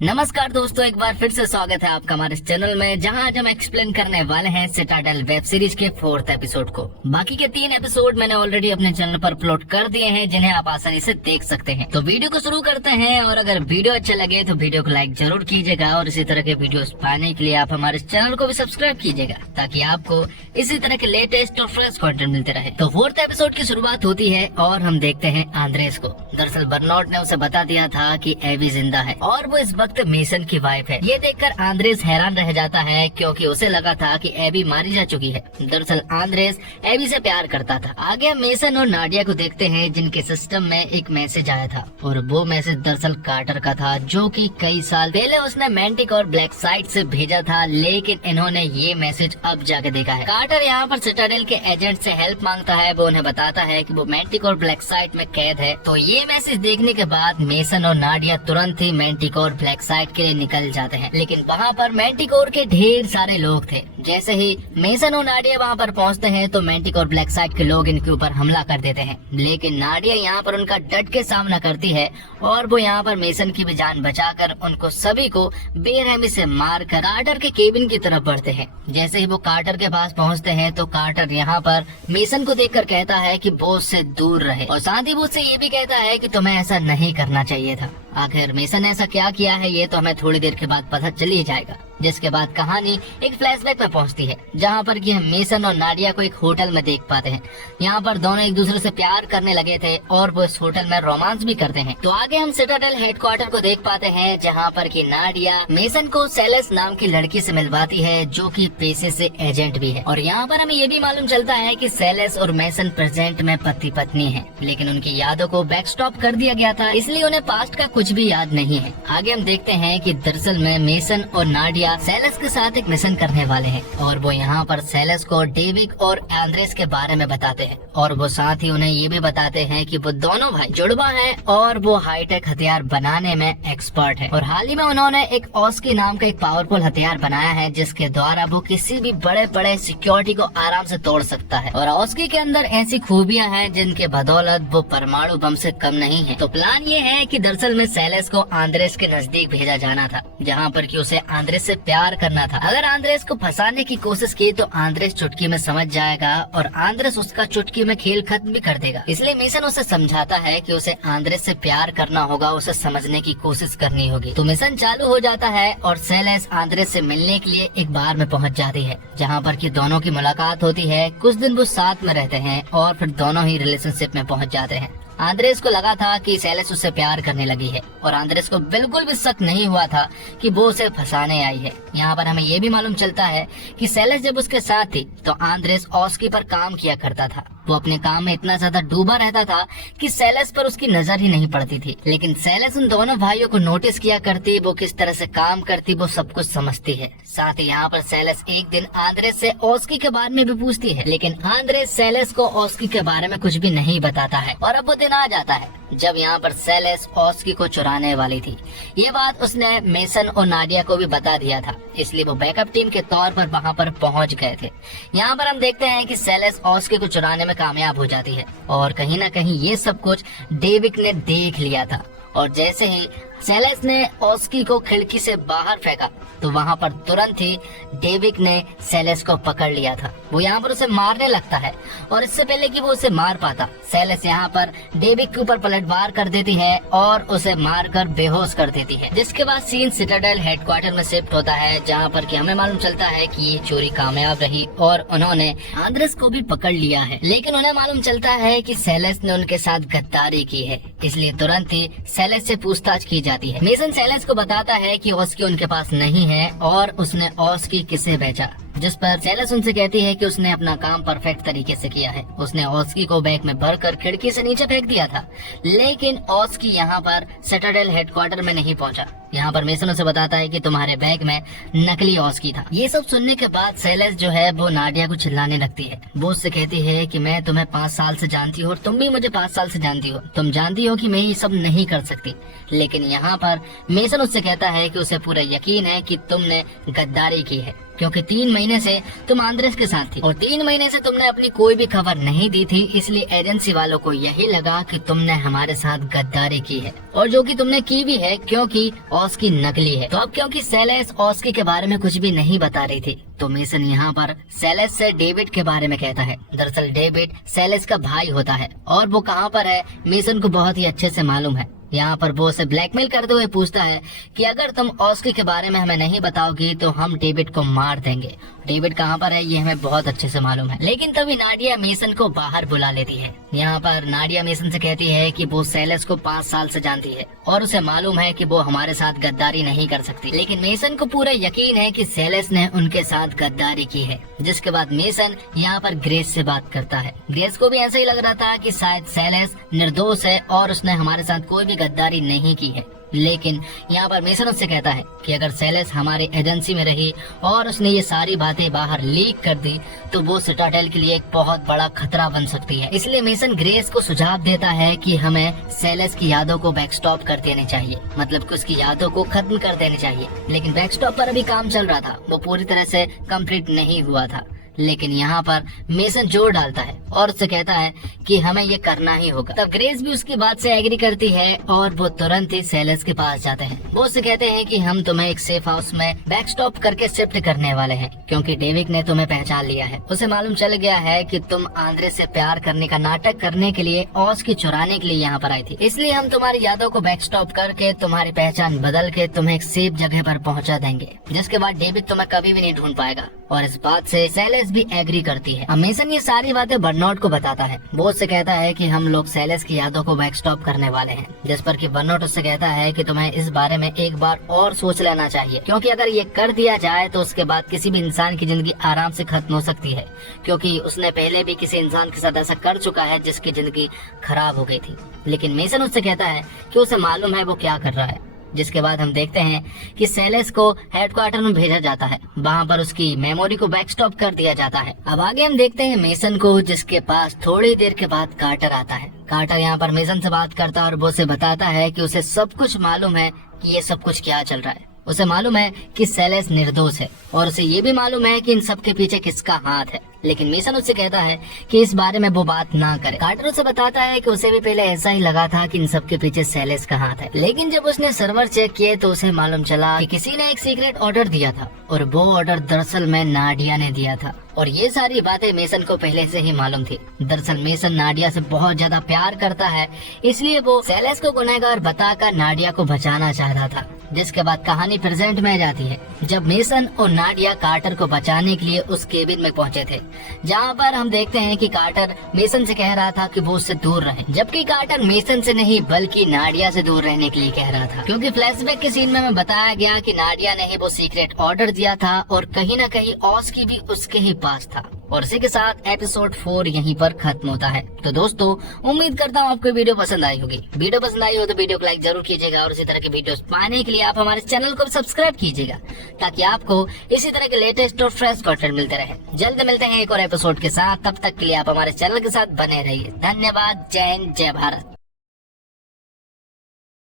नमस्कार दोस्तों, एक बार फिर से स्वागत है आपका हमारे इस चैनल में, जहां आज हम एक्सप्लेन करने वाले हैं सिटाडेल वेब सीरीज के 4th एपिसोड को। बाकी के 3 एपिसोड मैंने ऑलरेडी अपने चैनल पर अपलोड कर दिए हैं, जिन्हें आप आसानी से देख सकते हैं। तो वीडियो को शुरू करते हैं, और अगर वीडियो अच्छा लगे तो वीडियो को लाइक जरूर कीजिएगा, और इसी तरह के वीडियो पाने के लिए आप हमारे चैनल को भी सब्सक्राइब कीजिएगा, ताकि आपको इसी तरह के लेटेस्ट और फ्रेश कंटेंट मिलते रहे। तो 4th एपिसोड की शुरुआत होती है और हम देखते हैं आंद्रेस को। दरअसल बर्नॉट ने उसे बता दिया था कि एवी जिंदा है और वो इस वक्त मेसन की वाइफ है। ये देखकर आंद्रेस हैरान रह जाता है, क्योंकि उसे लगा था कि एबी मारी जा चुकी है। दरअसल आंद्रेस एबी से प्यार करता था। आगे हम मेसन और नाडिया को देखते हैं, जिनके सिस्टम में एक मैसेज आया था, और वो मैसेज दरअसल कार्टर का था, जो कि कई साल पहले उसने मैंटिक और ब्लैक साइट से भेजा था, लेकिन इन्होंने ये मैसेज अब जाके देखा है। कार्टर यहाँ पर सिटाडेल के एजेंट से हेल्प मांगता है। वो उन्हें बताता है कि वो मैंटिक और ब्लैक साइट में कैद है। तो ये मैसेज देखने के बाद मेसन और नाडिया तुरंत ही मैंटिक और ब्लैक साइट के लिए निकल जाते हैं, लेकिन वहाँ पर मैंटिकोर के ढेर सारे लोग थे। जैसे ही मेसन और नाडिया वहाँ पर पहुँचते हैं तो मैंटिक और ब्लैक साइट के लोग इनके ऊपर हमला कर देते हैं, लेकिन नाडिया यहाँ पर उनका डट के सामना करती है, और वो यहाँ पर मेसन की भी जान बचाकर उनको सभी को बेरहमी से मारकर कार्टर के केबिन की तरफ बढ़ते हैं। जैसे ही वो कार्टर के पास पहुँचते हैं तो कार्टर यहाँ पर मेसन को देखकर कहता है कि वो उससे दूर रहे, और साथ ही वो उससे ये भी कहता है कि तुम्हें ऐसा नहीं करना चाहिए था। आखिर मेसन ने ऐसा क्या किया है, ये तो हमें थोड़ी देर के बाद पता चल ही जाएगा। जिसके बाद कहानी एक फ्लैशबैक में पहुंचती है, जहां पर कि हम मेसन और नाडिया को एक होटल में देख पाते हैं। यहां पर दोनों एक दूसरे से प्यार करने लगे थे, और वो इस होटल में रोमांस भी करते हैं। तो आगे हम सिटाडेल हेडक्वार्टर को देख पाते हैं, जहां पर कि नाडिया मेसन को सेलेस नाम की लड़की से मिलवाती है, जो कि पेशे से एजेंट भी है। और यहाँ पर हमें ये भी मालूम चलता है कि सेलेस और मेसन प्रेजेंट में पति पत्नी है, लेकिन उनकी यादों को बैकस्टॉप कर दिया गया था, इसलिए उन्हें पास्ट का कुछ भी याद नहीं है। आगे हम देखते हैं कि दरअसल में मेसन और नाडिया सेलेस के साथ एक मिशन करने वाले हैं, और वो यहाँ पर सेलेस को डेविक और आंद्रेस के बारे में बताते हैं, और वो साथ ही उन्हें ये भी बताते हैं कि वो दोनों भाई जुड़वा हैं, और वो हाईटेक हथियार बनाने में एक्सपर्ट है। और हाल ही में उन्होंने एक ऑस्की नाम का एक पावरफुल हथियार बनाया है, जिसके द्वारा वो किसी भी बड़े बड़े सिक्योरिटी को आराम से तोड़ सकता है। और ऑस्की के अंदर ऐसी खूबियां हैं जिनके बदौलत वो परमाणु बम से कम नहीं है। तो प्लान ये है कि दरअसल में सेलेस को आंद्रेस के नजदीक भेजा जाना था, जहाँ पर कि उसे आंद्रेस से प्यार करना था। अगर आंद्रेस को फंसाने की कोशिश की तो आंद्रेस चुटकी में समझ जाएगा, और आंद्रेस उसका चुटकी में खेल खत्म भी कर देगा। इसलिए मिशन उसे समझाता है कि उसे आंद्रेस से प्यार करना होगा, उसे समझने की कोशिश करनी होगी। तो मिशन चालू हो जाता है, और सेलेस आंद्रेस से मिलने के लिए एक बार में पहुंच जाती है, जहां पर कि दोनों की मुलाकात होती है। कुछ दिन वो साथ में रहते हैं, और फिर दोनों ही रिलेशनशिप में पहुंच जाते हैं। आंद्रेस को लगा था कि सेलेस उससे प्यार करने लगी है, और आंद्रेस को बिल्कुल भी शक नहीं हुआ था कि वो उसे फंसाने आई है। यहाँ पर हमें ये भी मालूम चलता है कि सेलेस जब उसके साथ थी तो आंद्रेस ऑस्की पर काम किया करता था। वो अपने काम में इतना ज्यादा डूबा रहता था कि सेलेस पर उसकी नजर ही नहीं पड़ती थी, लेकिन सेलेस उन दोनों भाइयों को नोटिस किया करती, वो किस तरह से काम करती, वो सब कुछ समझती है। साथ ही यहाँ पर सेलेस एक दिन आंद्रेस से ऑस्की के बारे में भी पूछती है, लेकिन आंद्रेस सेलेस को ऑस्की के बारे में कुछ भी नहीं बताता है। और अब वो दिन आ जाता है जब यहाँ पर सेलेस ऑस्की को चुराने वाली थी। ये बात उसने मेसन और नाडिया को भी बता दिया था, इसलिए वो बैकअप टीम के तौर पर वहाँ पर पहुँच गए थे। यहाँ पर हम देखते हैं कि सेलेस ऑस्की को चुराने में कामयाब हो जाती है, और कहीं ना कहीं ये सब कुछ डेविक ने देख लिया था। और जैसे ही सेलेस ने ऑस्की को खिड़की से बाहर फेंका तो वहाँ पर तुरंत ही डेविक ने सेलेस को पकड़ लिया था। वो यहाँ पर उसे मारने लगता है, और इससे पहले कि वो उसे मार पाता, सेलेस यहाँ पर डेविक के ऊपर पलटवार कर देती है और उसे मारकर बेहोश कर देती है। जिसके बाद सीन सिटाडेल हेडक्वार्टर में शिफ्ट होता है, जहाँ पर कि हमें मालूम चलता है कि ये चोरी कामयाब रही और उन्होंने आंद्रेस को भी पकड़ लिया है। लेकिन उन्हें मालूम चलता है कि सेलेस ने उनके साथ गद्दारी की है, इसलिए तुरंत ही सेलेस से पूछताछ की जाती है। मेसन सेलेस को बताता है कि ऑस्की उनके पास नहीं है, और उसने ऑस्की किसे बेचा, जिस पर सेलेस उनसे कहती है कि उसने अपना काम परफेक्ट तरीके से किया है। उसने ऑस्की को बैग में भरकर खिड़की से नीचे फेंक दिया था, लेकिन ऑस्की यहाँ पर सिटाडेल हेडक्वार्टर में नहीं पहुँचा। यहाँ पर मेसन उसे बताता है कि तुम्हारे बैग में नकली ऑस्की था। ये सब सुनने के बाद सेलेस जो है वो नाडिया को चिल्लाने लगती है। वो उससे कहती है कि मैं तुम्हें 5 साल से जानती हूँ, और तुम भी मुझे 5 साल से जानती हो। तुम जानती हो कि मैं ये सब नहीं कर सकती। लेकिन यहाँ पर मेसन उससे कहता है कि उसे पूरा यकीन है कि तुमने गद्दारी की है। क्योंकि 3 महीने से तुम आंद्रेस के साथ थी और 3 महीने से तुमने अपनी कोई भी खबर नहीं दी थी, इसलिए एजेंसी वालों को यही लगा कि तुमने हमारे साथ गद्दारी की है और जो कि तुमने की भी है क्योंकि ऑस्की नकली है। तो अब क्योंकि सेलेस ऑस्की के बारे में कुछ भी नहीं बता रही थी तो मेसन यहाँ पर सेलेस से डेविड के बारे में कहता है। दरअसल डेविड सेलेस का भाई होता है और वो कहाँ पर है मेसन को बहुत ही अच्छे से मालूम है। यहाँ पर वो उसे ब्लैकमेल करते हुए पूछता है कि अगर तुम ऑस्की के बारे में हमें नहीं बताओगी तो हम डेविड को मार देंगे। डेविड कहाँ पर है ये हमें बहुत अच्छे से मालूम है। लेकिन तभी नाडिया मेसन को बाहर बुला लेती है। यहाँ पर नाडिया मेसन से कहती है कि वो सेलेस को 5 साल से जानती है और उसे मालूम है कि वो हमारे साथ गद्दारी नहीं कर सकती। लेकिन मेसन को पूरा यकीन है कि सेलेस ने उनके साथ गद्दारी की है। जिसके बाद मेसन यहाँ पर ग्रेस से बात करता है। ग्रेस को भी ऐसा ही लग रहा था कि शायद सेलेस निर्दोष है और उसने हमारे साथ कोई भी गद्दारी नहीं की है। लेकिन यहाँ पर मेसन उससे कहता है कि अगर सेलेस हमारी एजेंसी में रही और उसने ये सारी बातें बाहर लीक कर दी तो वो सिटाडेल के लिए एक बहुत बड़ा खतरा बन सकती है। इसलिए मेसन ग्रेस को सुझाव देता है कि हमें सेलेस की यादों को बैकस्टॉप कर देनी चाहिए, मतलब कि उसकी यादों को खत्म कर देनी चाहिए। लेकिन बैकस्टॉप पर अभी काम चल रहा था, वो पूरी तरह से कंप्लीट नहीं हुआ था। लेकिन यहाँ पर मेसन जोर डालता है और उससे कहता है कि हमें ये करना ही होगा। तब ग्रेस भी उसकी बात से एग्री करती है और वो तुरंत ही सेलेस के पास जाते हैं। वो उससे कहते हैं कि हम तुम्हें एक सेफ हाउस में बैकस्टॉप करके शिफ्ट करने वाले हैं क्योंकि डेविड ने तुम्हें पहचान लिया है। उसे मालूम चल गया है कि तुम आंद्रेस से प्यार करने का नाटक करने के लिए ऑस्की चुराने के लिए यहाँ पर आई थी। इसलिए हम तुम्हारी यादों को बैकस्टॉप करके तुम्हारी पहचान बदल के तुम्हें एक सेफ जगह पर पहुँचा देंगे, जिसके बाद डेविड तुम्हें कभी भी नहीं ढूंढ पाएगा। और इस बात से सेलेस भी एग्री करती है। मेसन ये सारी बातें बर्नआउट को बताता है। वो उससे कहता है कि हम लोग सेलेस की यादों को बैकस्टॉप करने वाले हैं, जिस पर कि बर्नआउट उससे कहता है कि तुम्हें इस बारे में एक बार और सोच लेना चाहिए क्योंकि अगर ये कर दिया जाए तो उसके बाद किसी भी इंसान की जिंदगी आराम से खत्म हो सकती है, क्योंकि उसने पहले भी किसी इंसान के साथ ऐसा कर चुका है जिसकी जिंदगी खराब हो गई थी। लेकिन मेसन उससे कहता है कि उसे मालूम है वो क्या कर रहा है। जिसके बाद हम देखते हैं कि सेलेस को हेडक्वार्टर में भेजा जाता है। वहाँ पर उसकी मेमोरी को बैकस्टॉप कर दिया जाता है। अब आगे हम देखते हैं मेसन को, जिसके पास थोड़ी देर के बाद कार्टर आता है। कार्टर यहाँ पर मेसन से बात करता है और वो उसे बताता है कि उसे सब कुछ मालूम है कि ये सब कुछ क्या चल रहा है। उसे मालूम है कि सेलेस निर्दोष है और उसे ये भी मालूम है कि इन सब के पीछे किसका हाथ है। लेकिन मेसन उससे कहता है कि इस बारे में वो बात ना करे। कार्टर उसे बताता है कि उसे भी पहले ऐसा ही लगा था कि इन सब के पीछे सेलेस का हाथ है, लेकिन जब उसने सर्वर चेक किए तो उसे मालूम चला कि किसी ने एक सीक्रेट ऑर्डर दिया था और वो ऑर्डर दरअसल में नाडिया ने दिया था। और ये सारी बातें मेसन को पहले से ही मालूम थी। दरअसल मेसन नाडिया से बहुत ज्यादा प्यार करता है, इसलिए वो सेलेस को गुनहगार बताकर नाडिया को बचाना चाहता था। जिसके बाद कहानी प्रेजेंट में जाती है जब मेसन और नाडिया कार्टर को बचाने के लिए उस केबिन में पहुंचे थे, जहां पर हम देखते हैं कि कार्टर मेसन से कह रहा था कि वो उससे दूर रहे, जबकि कार्टर मेसन से नहीं बल्कि नाडिया से दूर रहने के लिए कह रहा था। क्योंकि फ्लैशबैक के सीन में हमें बताया गया कि नाडिया ने ही वो सीक्रेट ऑर्डर दिया था और कहीं न कहीं ऑस्की भी उसके ही पास था। और इसी के साथ एपिसोड 4 यहीं पर खत्म होता है। तो दोस्तों उम्मीद करता हूँ आपको वीडियो पसंद आई होगी। वीडियो पसंद आई हो तो वीडियो को लाइक जरूर कीजिएगा और इसी तरह के वीडियोस पाने के लिए आप हमारे चैनल को सब्सक्राइब कीजिएगा ताकि आपको इसी तरह के लेटेस्ट और फ्रेश कंटेंट मिलते रहे। जल्द मिलते हैं एक और एपिसोड के साथ, तब तक के लिए आप हमारे चैनल के साथ बने रहिए। धन्यवाद। जय हिंद, जय भारत।